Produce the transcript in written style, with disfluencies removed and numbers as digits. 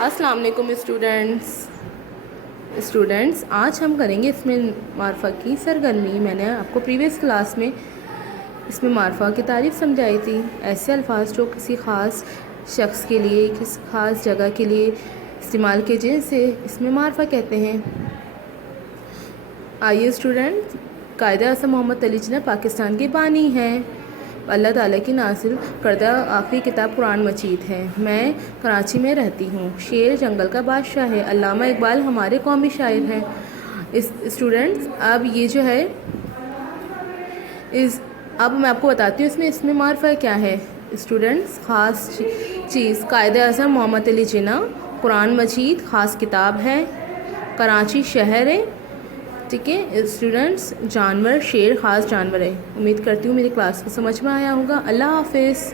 अस्सलाम वालेकुम स्टूडेंट्स, आज हम करेंगे इसमें मारफा की सरगर्मी। मैंने आपको प्रीवियस क्लास में इसमें मारफा की तारीफ़ समझाई थी। ऐसे अल्फाज जो किसी ख़ास शख्स के लिए, किसी ख़ास जगह के लिए इस्तेमाल किए जिनसे इसमें मारफा कहते हैं। आइए स्टूडेंट, कायद-ए-आज़म मोहम्मद अली जिन्ना पाकिस्तान के बानी हैं। अल्लाह ताला की नाज़िल करदा आखिरी किताब कुरान मजीद है। मैं कराची में रहती हूँ। शेर जंगल का बादशाह है। अल्लामा इकबाल हमारे कौमी शायर हैं। इस स्टूडेंट्स, अब ये जो है अब मैं आपको बताती हूँ इसमें मारफा क्या है। स्टूडेंट्स, ख़ास चीज़ कायद-ए-आज़म मोहम्मद अली जिन्ना, कुरान मजीद ख़ास किताब है, कराची शहर है। ठीक है स्टूडेंट्स, जानवर शेर ख़ास जानवर है। उम्मीद करती हूँ मेरी क्लास को समझ में आया होगा। अल्लाह हाफ़िज़।